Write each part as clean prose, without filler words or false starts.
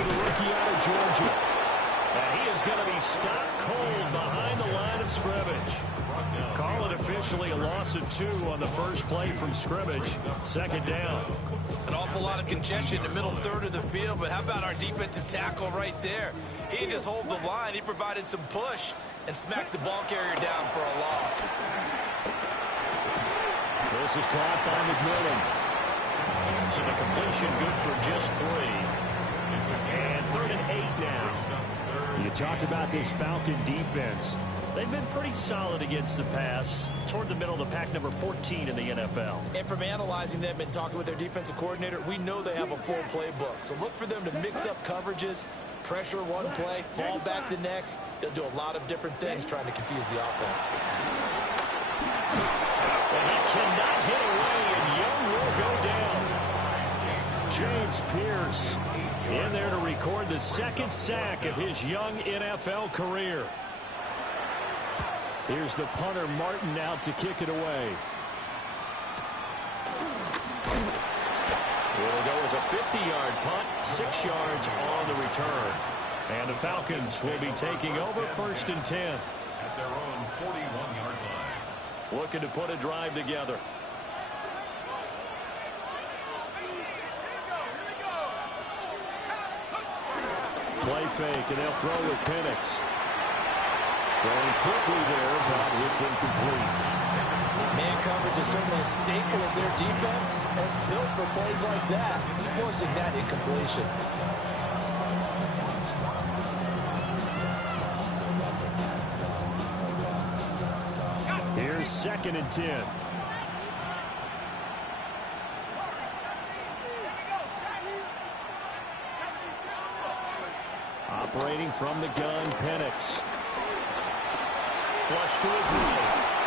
for the rookie out of Georgia. And he is going to be stopped cold behind the line of scrimmage. Call it officially a loss of 2 on the first play from scrimmage. Second down. An awful lot of congestion in the middle third of the field, but how about our defensive tackle right there? He didn't just hold the line, he provided some push and smacked the ball carrier down for a loss. This is caught by McMillan. So the completion good for just 3. And 3rd and 8 now. You talk about this Falcon defense. They've been pretty solid against the pass. Toward the middle of the pack, number 14 in the NFL. And from analyzing them and talking with their defensive coordinator, we know they have a full playbook. So look for them to mix up coverages, pressure one play, fall back the next. They'll do a lot of different things trying to confuse the offense. And he cannot get away, and Young will go down. James Pierce in there to record the 2nd sack of his young NFL career. Here's the punter, Martin, out to kick it away. It'll go as a 50-yard punt, 6 yards on the return. And the Falcons will be taking over 1st and 10. At their own 41-yard line. Looking to put a drive together. Play fake, and they'll throw with Penix. Throwing quickly there, but it's incomplete. Man coverage is certainly a staple of their defense. It's built for plays like that, forcing that incompletion. Here's 2nd and 10. Operating from the gun, Penix. Flush to his right.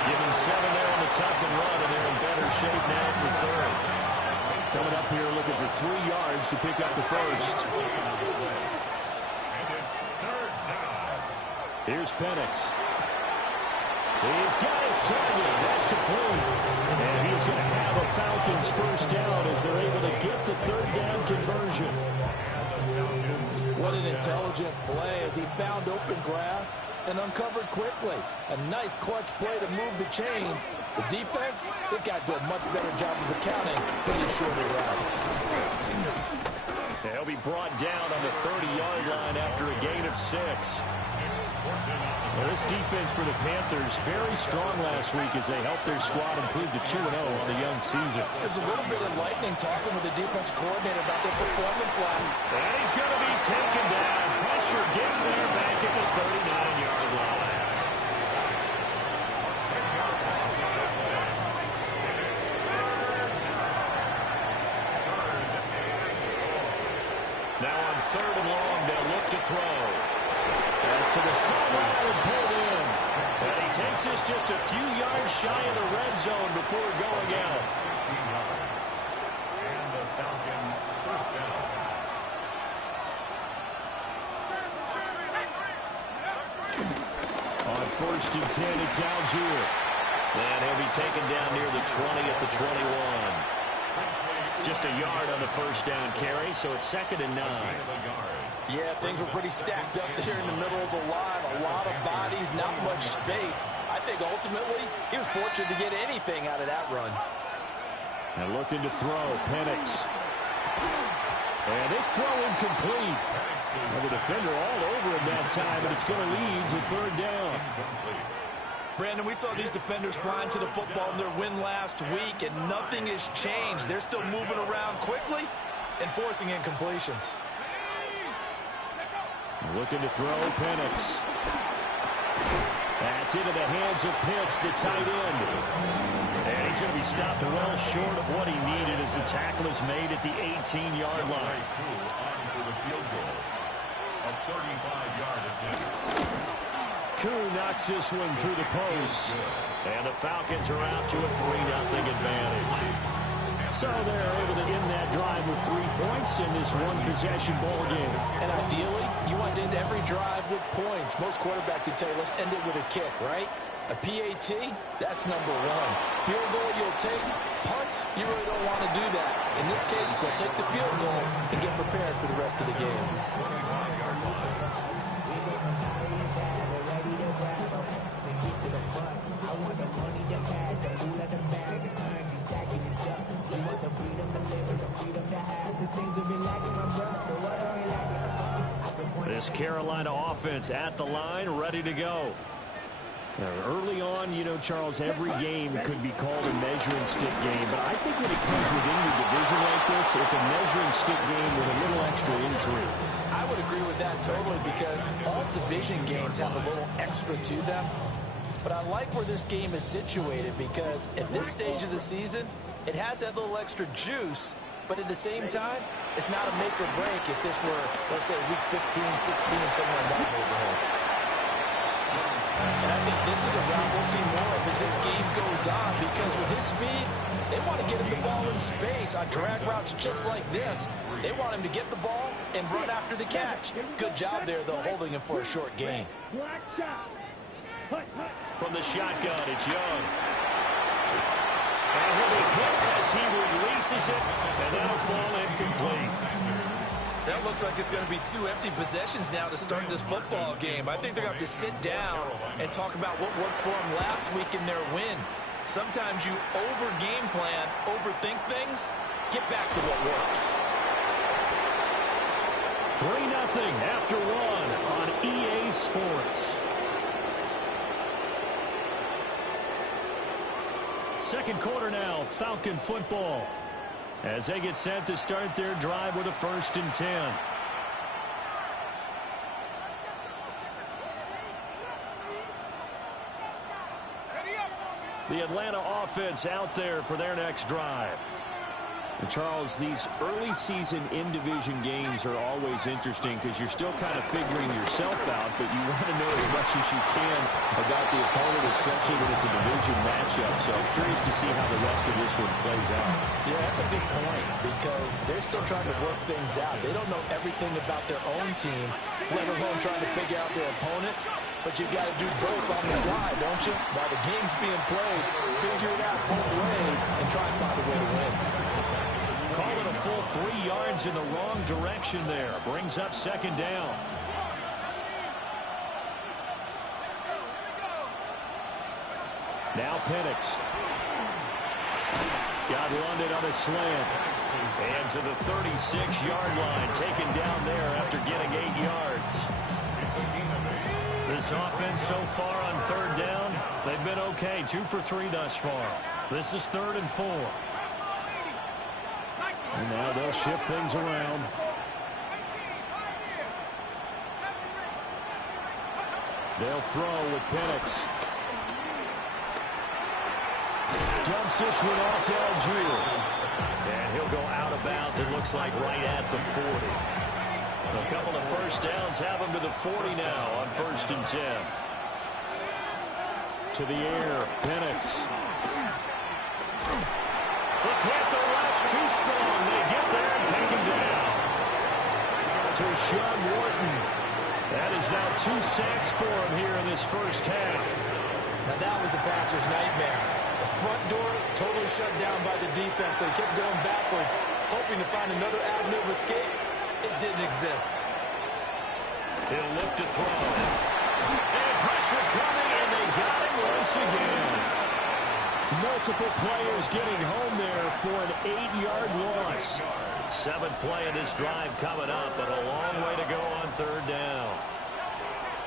Give him 7 there on the tuck and run, and they're in better shape now for 3rd. Coming up here looking for 3 yards to pick up the 1st. And it's 3rd down. Here's Penix. He's got his target. That's complete. And he's going to have a Falcons 1st down as they're able to get the 3rd down conversion. What an intelligent play as he found open grass and uncovered quickly. A nice clutch play to move the chains. The defense, they've got to do a much better job of accounting for these shorter routes. He'll be brought down on the 30-yard line after a gain of 6. Well, this defense for the Panthers very strong last week as they helped their squad improve to 2-0 on the young season. It's a little bit enlightening talking with the defense coordinator about their performance last. And he's going to be taken down. Pressure gets there back at the 39-yard line. Now on 3rd and long, they'll look to throw. As to the sideline and pulled in. And he takes this just a few yards shy of the red zone before going out. 16 yards. And the Falcon 1st down. On 1st and 10, it's Algier. And he'll be taken down near the 20 at the 21. Just a yard on the 1st down carry, so it's 2nd and 9. Yeah, things were pretty stacked up there in the middle of the line. A lot of bodies, not much space. I think ultimately he was fortunate to get anything out of that run. And looking to throw, Penix. And this throw incomplete. And the defender all over him that time, and it's going to lead to 3rd down. Brandon, we saw these defenders flying to the football in their win last week, and nothing has changed. They're still moving around quickly and forcing incompletions. Looking to throw, Penix. That's into the hands of Pitts, the tight end. And he's going to be stopped well short of what he needed as the tackle is made at the 18-yard line. For the field goal. A 35-yard attempt. Koo knocks this one through the post. And the Falcons are out to a 3-0 advantage. So they're able to end that drive with 3 points in this one-possession ball game. And ideally, you want to end every drive with points. Most quarterbacks would tell you, let's end it with a kick, right? A PAT, that's number one. Field goal you'll take. Punts, you really don't want to do that. In this case, they'll take the field goal and get prepared for the rest of the game. This Carolina offense at the line, ready to go. Early on, you know, Charles, every game could be called a measuring stick game, but I think when it comes within your division like this, it's a measuring stick game with a little extra intrigue. I would agree with that totally, because all division games have a little extra to them. But I like where this game is situated, because at this stage of the season, it has that little extra juice, but at the same time, it's not a make or break if this were, let's say, week 15, 16, somewhere in that neighborhood. And I think this is a route we'll see more of as this game goes on, because with his speed, they want to get him the ball in space on drag routes just like this. They want him to get the ball and run after the catch. Good job there, though, holding him for a short gain. From the shotgun, it's Young. And he'll be hit as he releases it, and that'll fall incomplete. That looks like it's going to be 2 empty possessions now to start this football game. I think they're going to have to sit down and talk about what worked for them last week in their win. Sometimes you over-game plan, overthink things, get back to what works. 3-0 after 1 on EA Sports. Second quarter now, Falcon football, as they get set to start their drive with a 1st and 10. The Atlanta offense out there for their next drive. And Charles, these early season in-division games are always interesting because you're still kind of figuring yourself out, but you want to know as much as you can about the opponent, especially when it's a division matchup. So I'm curious to see how the rest of this one plays out. Yeah, that's a good point, because they're still trying to work things out. They don't know everything about their own team, let alone trying to figure out their opponent. But you got to do both on the fly, don't you? While the game's being played, figure it out both ways and try and find a way to win. Call it a full 3 yards in the wrong direction there. Brings up 2nd down. Now Penix. Got London on a slant. And to the 36-yard line, taken down there after getting 8 yards. This offense so far on 3rd down, they've been okay. 2 for 3 thus far. This is 3rd and 4. And now they'll shift things around. They'll throw with Penix. Dumps this one off to Algier. And he'll go out of bounds, it looks like, right at the 40. A couple of 1st downs have him to the 40 now on 1st and 10. To the air, Penix. The Panther rush too strong. They get there and take him down. To Sean Wharton. That is now 2 sacks for him here in this first half. Now that was a passer's nightmare. The front door totally shut down by the defense, so he kept going backwards, hoping to find another avenue of escape. It didn't exist. He'll look to throw. And pressure coming, and they got him once again. Multiple players getting home there for an 8-yard loss. 7th play of this drive coming up, but a long way to go on 3rd down.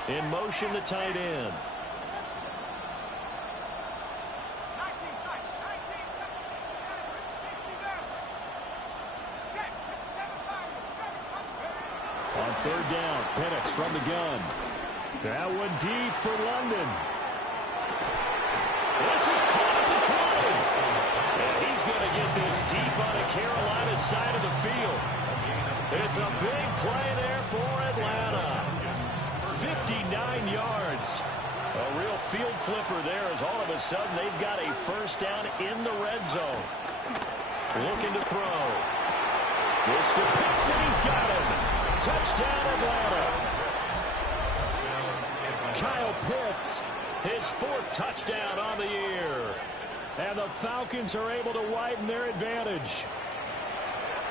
In motion, the tight end. On 3rd down, Penix from the gun. That one deep for London. This is caught at the 20. And he's going to get this deep on the Carolina side of the field. It's a big play there for Atlanta. 59 yards. A real field flipper there, as all of a sudden they've got a 1st down in the red zone. Looking to throw. This to Pitts, and he's got him. Touchdown, Atlanta. Kyle Pitts His 4th touchdown on the year. And the Falcons are able to widen their advantage.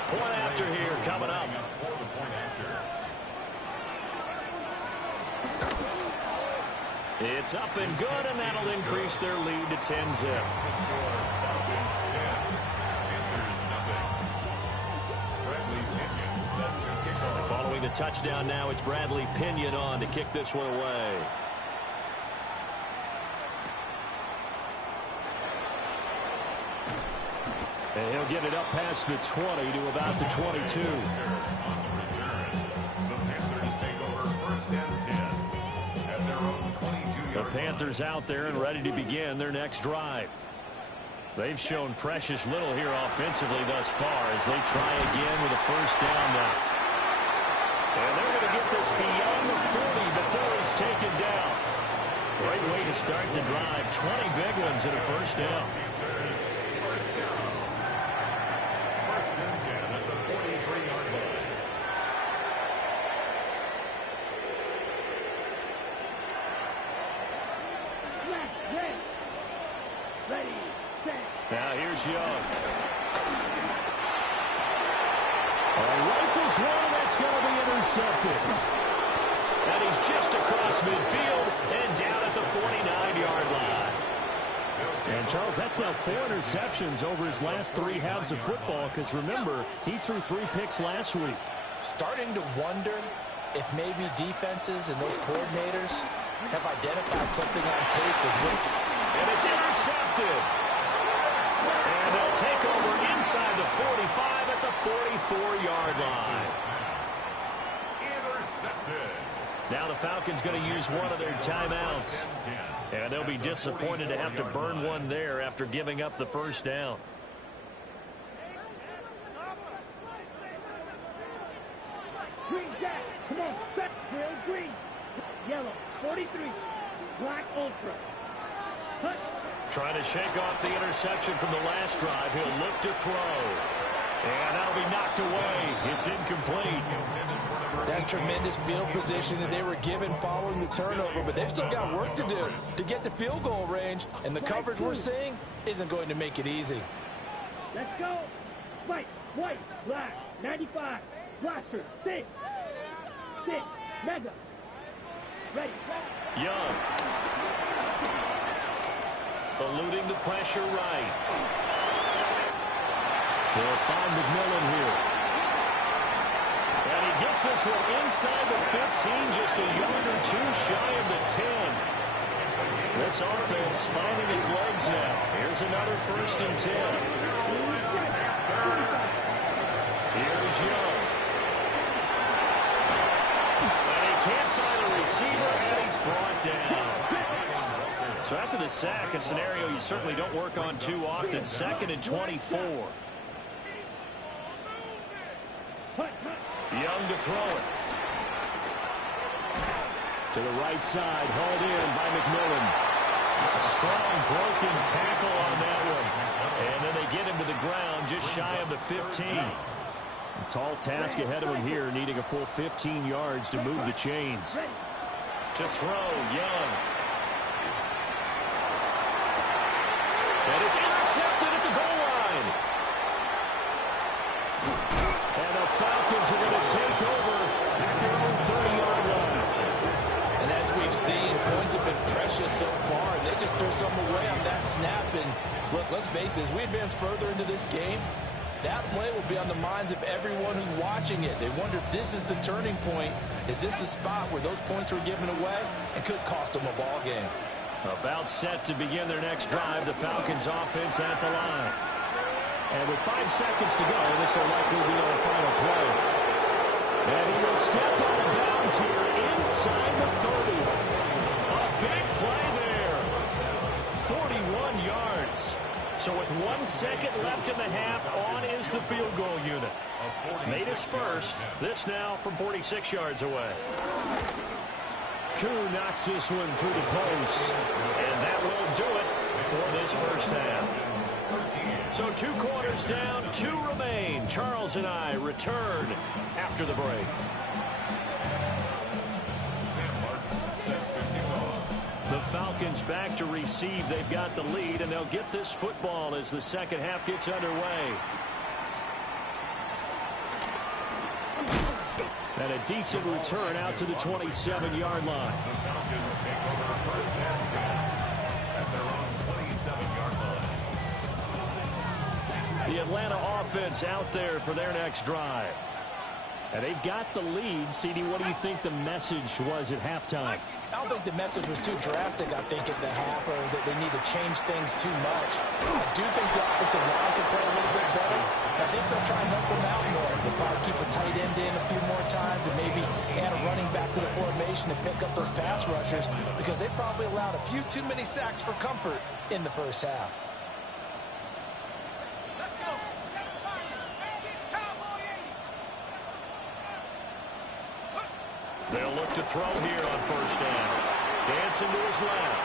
Point after here coming up. It's up and good, and that'll increase their lead to 10-zip. Following the touchdown now, it's Bradley Pinion on to kick this one away. And he'll get it up past the 20 to about the 22. The Panthers take over 1st and 10 at their own 22-yard line. The Panthers out there and ready to begin their next drive. They've shown precious little here offensively thus far as they try again with a 1st down now. And they're going to get this beyond the 40 before it's taken down. Great way to start the drive. 20 big ones and a 1st down. Now here's Young. Rifles one, that's going to be intercepted. And he's just across midfield and down at the 49-yard line. And, Charles, that's now 4 interceptions over his last 3 halves of football because, remember, he threw 3 picks last week. Starting to wonder if maybe defenses and those coordinators have identified something on tape with Wick. And it's intercepted. And they'll take over inside the 45 at the 44-yard line. Intercepted. Now the Falcons going to use one of their timeouts. And they'll be disappointed to have to burn one there after giving up the 1st down. Green Jack, come on, set, green, yellow, 43, black ultra. Touch. Trying to shake off the interception from the last drive. He'll look to throw. And that'll be knocked away. It's incomplete. That's tremendous field position that they were given following the turnover, but they've still got work to do to get to field goal range, and the coverage we're seeing isn't going to make it easy. Let's go. White, black, 95, blaster, 6, mega. Ready. Young. Eluding the pressure right. They'll find McMillan here. And he gets this one inside the 15, just a yard or 2 shy of the 10. This offense finding its legs now. Here's another 1st and 10. Here's Young. And he can't find a receiver, and he's brought down. So after the sack, a scenario you certainly don't work on too often. 2nd and 24. Young to throw it. To the right side, hauled in by McMillan. A strong broken tackle on that one. And then they get him to the ground just shy of the 15. A tall task ahead of him here, needing a full 15 yards to move the chains. To throw, Young. And it's intercepted at the goal line. And the Falcons are going to take over at their own 30-yard line. And as we've seen, points have been precious so far, and they just threw some away on that snap. And look, let's face it, as we advance further into this game, that play will be on the minds of everyone who's watching it. They wonder if this is the turning point. Is this the spot where those points were given away and could cost them a ball game? About set to begin their next drive, the Falcons offense at the line. And with 5 seconds to go, this will likely be our final play. And he will step out of bounds here inside the 30. A big play there. 41 yards. So with 1 second left in the half, on is the field goal unit. Made his first. This now from 46 yards away. Koo knocks this one through the post. And that will do it for this first half. So 2 quarters down, 2 remain. Charles and I return after the break. The Falcons back to receive. They've got the lead, and they'll get this football as the second half gets underway. And a decent return out to the 27-yard line. The Falcons take over first and 10 at their own 27-yard line. The Atlanta offense out there for their next drive. And they've got the lead. CD, what do you think the message was at halftime? I don't think the message was too drastic, I think, at the half, or that they need to change things too much. I do think the offensive line can play a little bit better. I think they'll try and help them out more. They'll probably keep a tight end in a few more times and maybe add a running back to the formation and pick up those pass rushers, because they probably allowed a few too many sacks for comfort in the first half. They'll look to throw here on first down. Dancing to his left.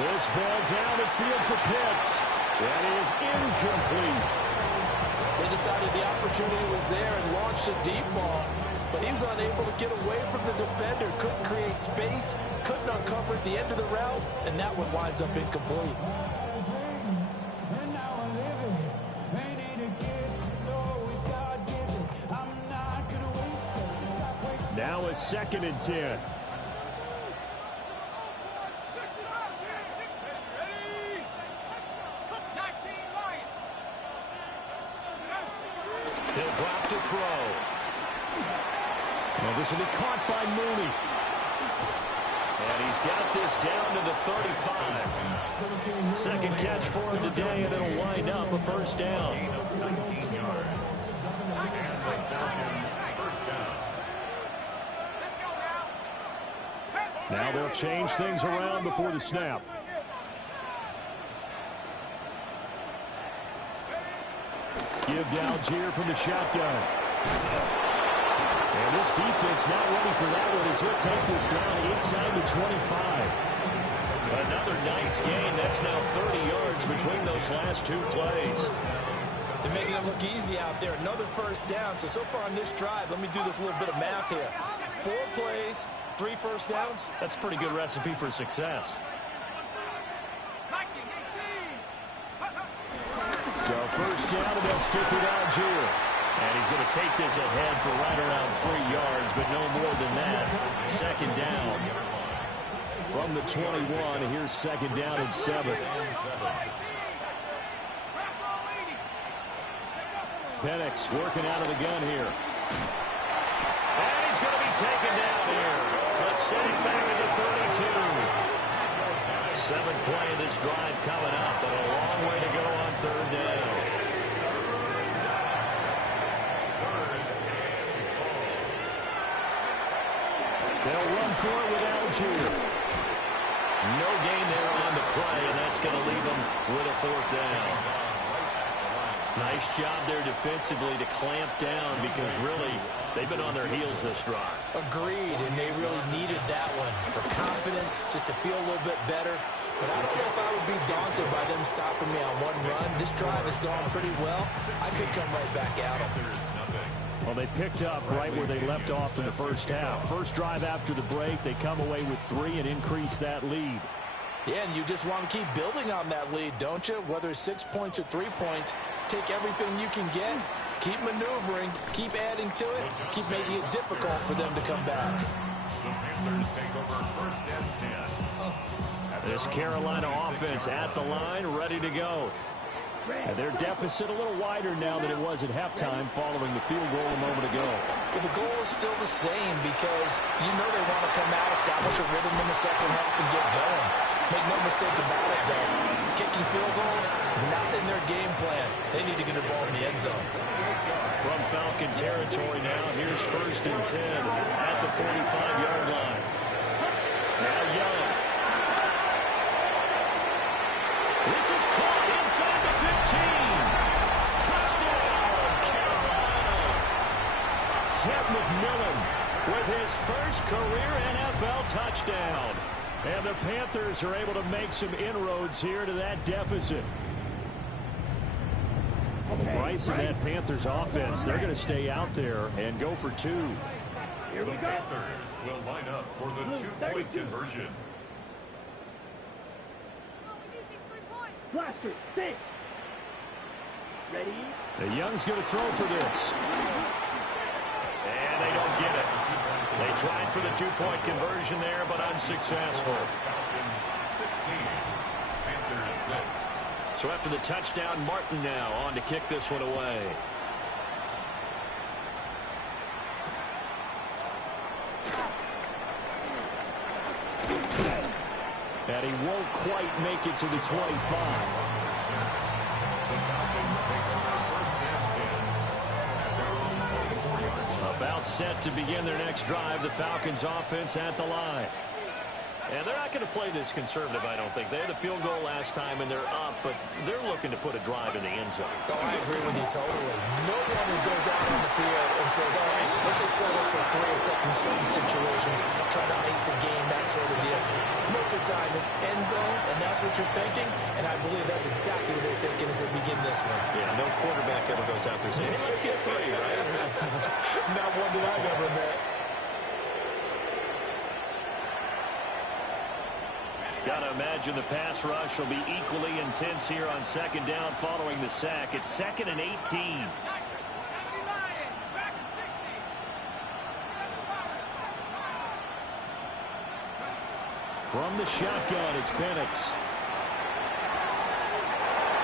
This ball down the field for Pitts. That is incomplete. They decided the opportunity was there and launched a deep ball, but he was unable to get away from the defender. Couldn't create space, couldn't uncover at the end of the route, and that one winds up incomplete. Now a 2nd and 10. He'll drop to throw. Well, this will be caught by Mooney. And he's got this down to the 35. Second catch for him today, and it'll wind up a first down. 19 yards. And the Falcons first down. Now they'll change things around before the snap. Give to Algier from the shotgun. And this defense not ready for that one as he'll take this down inside the 25. Another nice gain. That's now 30 yards between those last two plays. They're making it look easy out there. Another first down. So far on this drive, let me do this little bit of math here. 4 plays, 3 first downs. That's a pretty good recipe for success. So first down, and they'll stick with Algier. And he's going to take this ahead for right around 3 yards, but no more than that. Second down. From the 21, here's second down and 7. Penix working out of the gun here. And he's going to be taken down here. Let's send it back to the 32. 7th play of this drive coming up, but a long way to go on third down. They'll run for it with Algier. No gain there on the play, and that's going to leave them with a 4th down. Nice job there defensively to clamp down, because really they've been on their heels this drive. Agreed, and they really needed that one for confidence, just to feel a little bit better. But I don't know if I would be daunted by them stopping me on one run. This drive has gone pretty well. I could come right back at them. Well, they picked up right where they left off in the first half. First drive after the break, they come away with 3 and increase that lead. Yeah, and you just want to keep building on that lead, don't you? Whether it's 6 points or 3 points, take everything you can get, keep maneuvering, keep adding to it, keep making it difficult for them to come back. The Panthers take over first and 10. This Carolina offense at the line, ready to go. And their deficit a little wider now than it was at halftime following the field goal a moment ago. But the goal is still the same, because you know they want to come out, establish a rhythm in the second half, and get going. Make no mistake about it, though. Kicking field goals, not in their game plan. They need to get the ball in the end zone. From Falcon territory now, here's first and 10 at the 45-yard line. Now Young. This is caught inside the 15. Touchdown, Carolina. Ted McMillan with his first career NFL touchdown. And the Panthers are able to make some inroads here to that deficit. Bryce and that Panthers offense, they're going to stay out there and go for 2. The Panthers will line up for the 2-point conversion. Blaster, 6. Ready? The Young's going to throw for this. And they don't get it. They tried for the two-point conversion there, but unsuccessful. Falcons 16, Panthers 6. So after the touchdown, Martin now on to kick this one away. And he won't quite make it to the 25. The Falcons take over first and 10 at their own 44-yard line. About set to begin their next drive, the Falcons offense at the line. And they're not going to play this conservative, I don't think. They had a field goal last time, and they're up, but they're looking to put a drive in the end zone. Oh, I agree with you totally. No one who goes out on the field and says, all right, let's just settle for 3 except in certain situations, try to ice the game, that sort of deal. Most of the time, it's end zone, and that's what you're thinking, and I believe that's exactly what they're thinking as they begin this one. Yeah, no quarterback ever goes out there saying, hey, let's get 3, right? Not one that I've ever met. Got to imagine the pass rush will be equally intense here on second down following the sack. It's 2nd and 18. From the shotgun, it's Penix.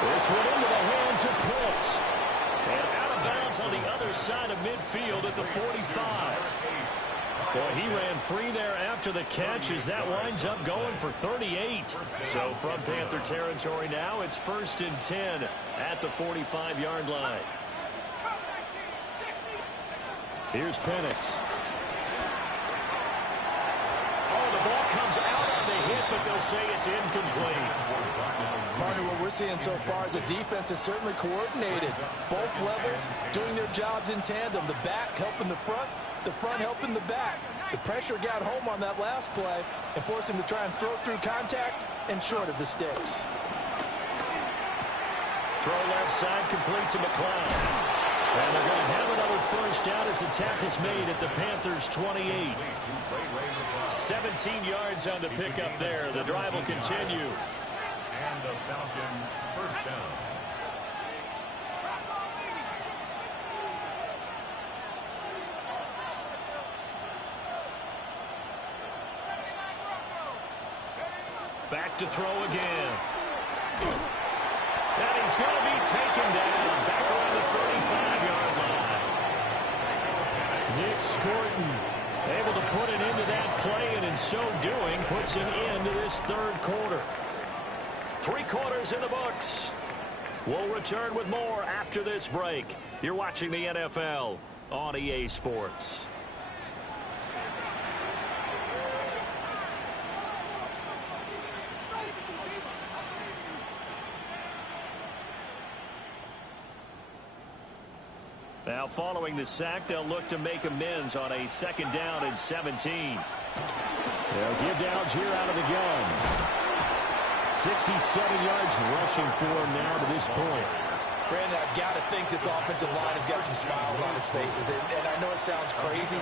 This one into the hands of Pitts. And out of bounds on the other side of midfield at the 45. Boy, he ran free there after the catch as that winds up going for 38. So from Panther territory now, it's 1st and 10 at the 45-yard line. Here's Penix. Oh, the ball comes out on the hit, but they'll say it's incomplete. Partner, what we're seeing so far is the defense is certainly coordinated. Both levels doing their jobs in tandem. The back helping the front helping the back. The pressure got home on that last play and forced him to try and throw through contact and short of the sticks. Throw left side complete to McLeod. And they're going to have another first down as the tackle's made at the Panthers' 28. 17 yards on the pickup there. The drive will continue. And the Falcon first down. Back to throw again. And he's going to be taken down back around the 35-yard line. Nick Scorton able to put it into that play, and in so doing puts an end to this third quarter. 3 quarters in the books. We'll return with more after this break. You're watching the NFL on EA Sports. Now, following the sack, they'll look to make amends on a 2nd down and 17. They'll give Downs here out of the gun. 67 yards rushing for him now to this point. Brandon, I've got to think this offensive line has got some smiles on its faces. And I know it sounds crazy,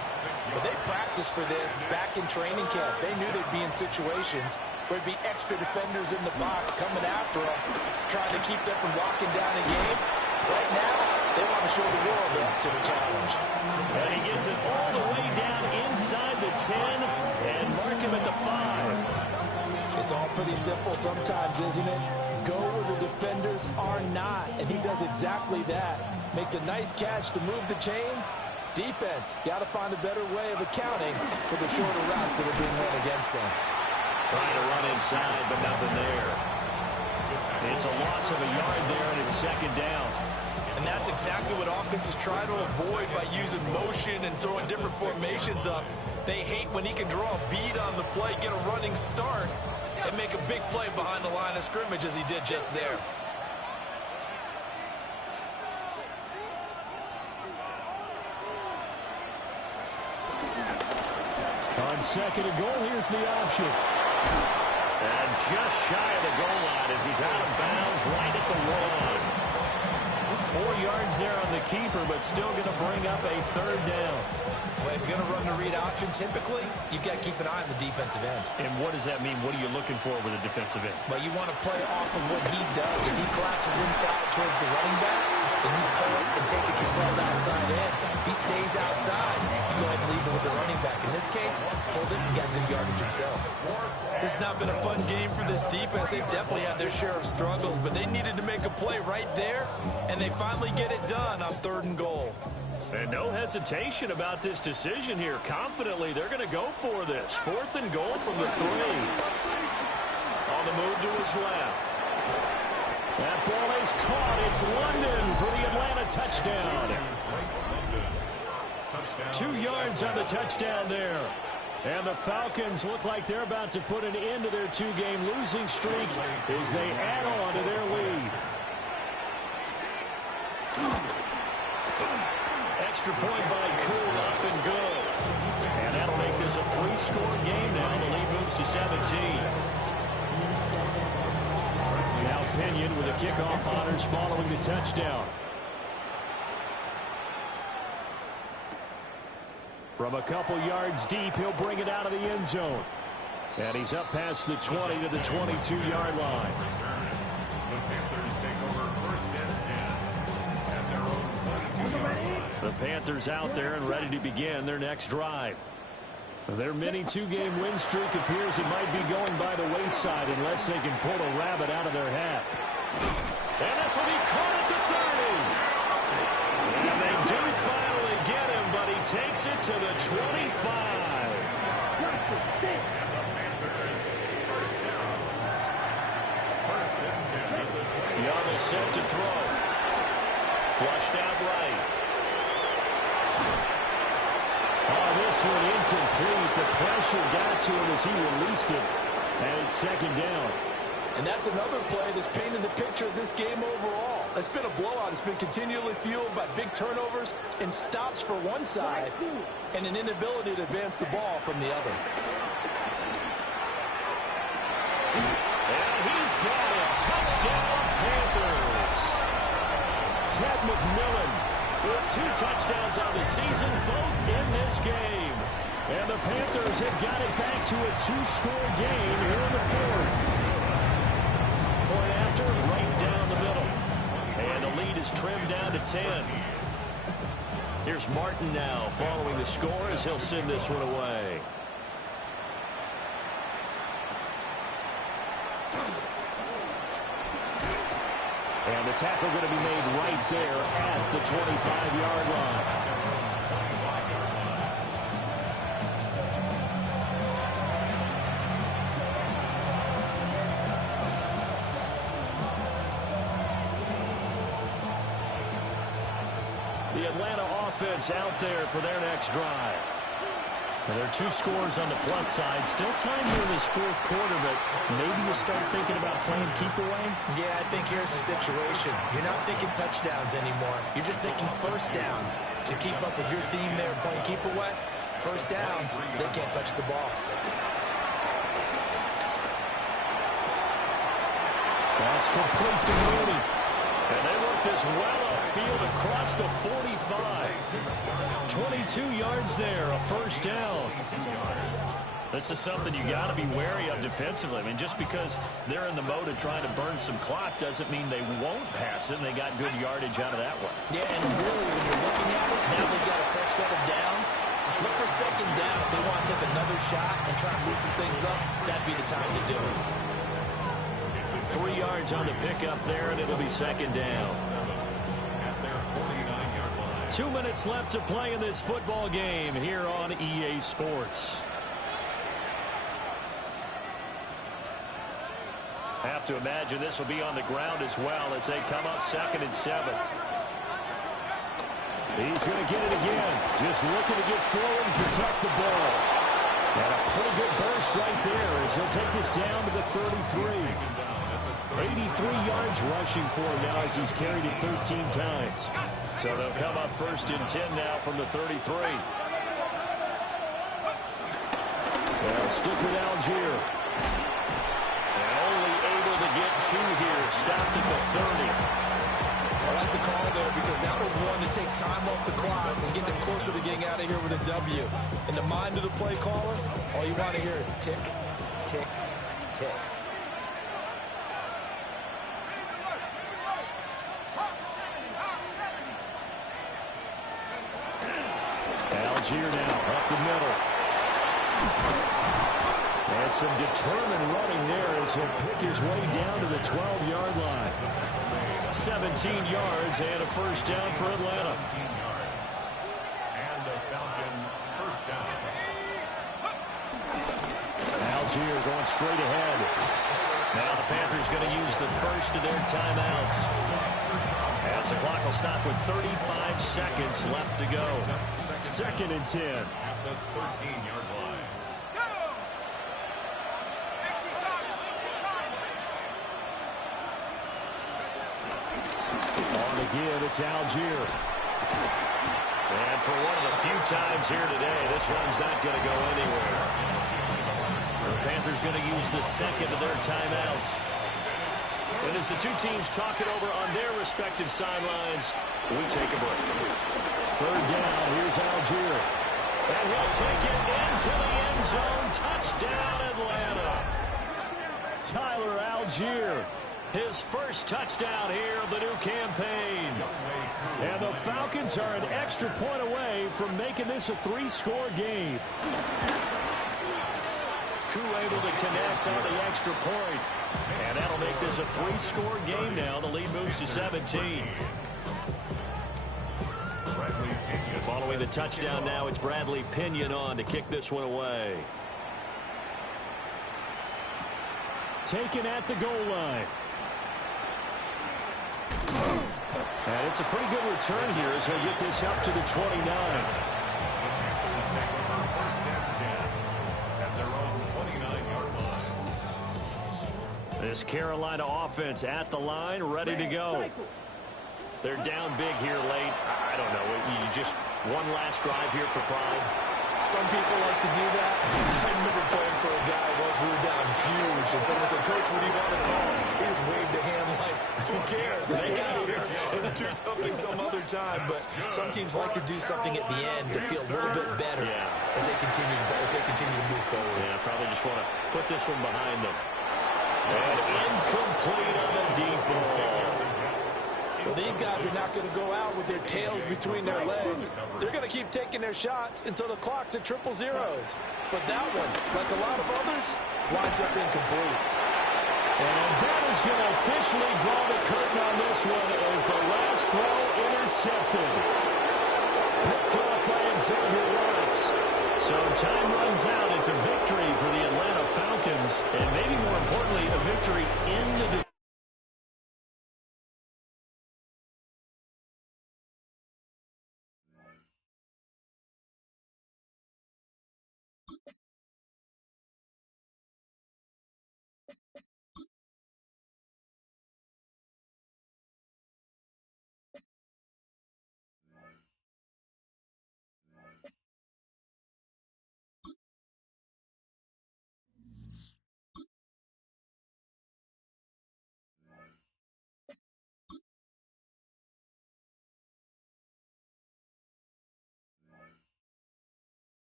but they practiced for this back in training camp. They knew they'd be in situations where there'd be extra defenders in the box coming after them, trying to keep them from locking down a game. Right now, they want to show the world up to the challenge. And he gets it all the way down inside the 10 and mark him at the 5. It's all pretty simple sometimes, isn't it? Go where the defenders are not, and he does exactly that. Makes a nice catch to move the chains. Defense, got to find a better way of accounting for the shorter routes that are being run against them. Trying to run inside, but nothing there. It's a loss of a yard there, and it's 2nd down. And that's exactly what offenses try to avoid by using motion and throwing different formations up. They hate when he can draw a bead on the play, get a running start, and make a big play behind the line of scrimmage as he did just there. On 2nd and goal, here's the option. And just shy of the goal line as he's out of bounds right at the 1. 4 yards there on the keeper, but still going to bring up a third down. Well, if you're going to run the read option, typically, you've got to keep an eye on the defensive end. And what does that mean? What are you looking for with a defensive end? Well, you want to play off of what he does. If he collapses inside towards the running back, then you pull it and take it yourself outside in. If he stays outside, you go ahead and leave it with the running back. In this case, pulled it and got good yardage himself. This has not been a fun game for this defense. They've definitely had their share of struggles, but they needed to make a play right there, and they finally get it done on 3rd and goal. And no hesitation about this decision here. Confidently, they're going to go for this. 4th and goal from the 3. On the move to his left. That ball is caught. It's London for the Atlanta touchdown. 2 yards on the touchdown there. And the Falcons look like they're about to put an end to their 2-game losing streak as they add on to their lead. Extra point by Cool, up and good. And that'll make this a 3-score game now. The lead moves to 17. Now Pinion with the kickoff honors following the touchdown. From a couple yards deep, he'll bring it out of the end zone. And he's up past the 20 to the 22-yard line. The Panthers take over 1st and 10 at their own 22-yard line. The Panthers out there and ready to begin their next drive. Their mini 2-game win streak appears it might be going by the wayside unless they can pull a rabbit out of their hat. And this will be caught at the 30. And they do finally get him, but he takes it to the 25. Young is set to throw. Flushed out right. Oh, this one incomplete. The pressure got to him as he released it. And it's 2nd down. And that's another play that's painted the picture of this game overall. It's been a blowout. It's been continually fueled by big turnovers and stops for one side and an inability to advance the ball from the other. And he's got it. Touchdown, Panthers. Ted McMillan with 2 touchdowns on the season, both in this game. And the Panthers have got it back to a 2-score game here in the 4th. Point after, right down the middle. And the lead is trimmed down to 10. Here's Martin now following the score as he'll send this one away. And the tackle going to be made right there at the 25-yard line. The Atlanta offense out there for their next drive. Now, there are 2 scores on the plus side. Still time here in this 4th quarter, but maybe you start thinking about playing keep away? Yeah, I think here's the situation. You're not thinking touchdowns anymore. You're just thinking 1st downs. To keep up with your theme there, playing keep away, 1st downs, they can't touch the ball. That's complete to Mooney. And they work this well upfield across the 45. 22 yards there, a 1st down. This is something you got to be wary of defensively. I mean, just because they're in the mode of trying to burn some clock doesn't mean they won't pass it, and they got good yardage out of that one. Yeah, and really, when you're looking at it, now they've got a fresh set of downs. Look for 2nd down. If they want to take another shot and try and loosen things up, that'd be the time to do it. 3 yards on the pickup there, and it'll be 2nd down. 2 minutes left to play in this football game here on EA Sports. Have to imagine this will be on the ground as well as they come up 2nd and 7. He's going to get it again. Just looking to get forward and protect the ball. And a pretty good burst right there as he'll take this down to the 33. 83 yards rushing for him now as he's carried it 13 times. So they'll come up 1st and 10 now from the 33. They'll stick with Algier. And only able to get 2 here. Stopped at the 30. I like the call there because that was one to take time off the clock and get them closer to getting out of here with a W. In the mind of the play caller, all you want to hear is tick, tick, tick. Algier now up the middle. And some determined running there as he'll pick his way down to the 12-yard line. 17 yards and a first down for Atlanta. 17 yards. And the Falcon first down. Algier going straight ahead. Now the Panthers going to use the first of their timeouts. As the clock will stop with 35 seconds left to go. 2nd and 10. At the 13-yard line. On the give, it's Algier. And for one of the few times here today, this run's not going to go anywhere. The Panthers going to use the second of their timeouts. And as the two teams talk it over on their respective sidelines, we take a break. 3rd down, here's Algier. And he'll take it into the end zone. Touchdown, Atlanta. Tyler Algier. His first touchdown here of the new campaign. And the Falcons are an extra point away from making this a 3-score game. Koo able to connect on the extra point. And that'll make this a 3-score game now. The lead moves to 17. Following the touchdown now, it's Bradley Pinion on to kick this one away. Taken at the goal line. And it's a pretty good return here as he'll get this up to the 29. This Carolina offense at the line, ready to go. They're down big here late. I don't know. You just one last drive here for pride. Some people like to do that. I remember playing for a guy once we were down huge, and someone said, "Coach, what do you want to call?" He just waved a hand like, who cares? Let's get out here and do something some other time. But some teams like to do something at the end to feel a little bit better as they continue to move forward. Yeah, probably just want to put this one behind them. And incomplete on the deep ball. Well, these guys are not going to go out with their tails between their legs. They're going to keep taking their shots until the clock's at 000. But that one, like a lot of others, winds up incomplete. And that is going to officially draw the curtain on this one as the last throw intercepted. Picked off by Xavier Watts. So time runs out. It's a victory for the Atlanta Falcons, and maybe more importantly, a victory in the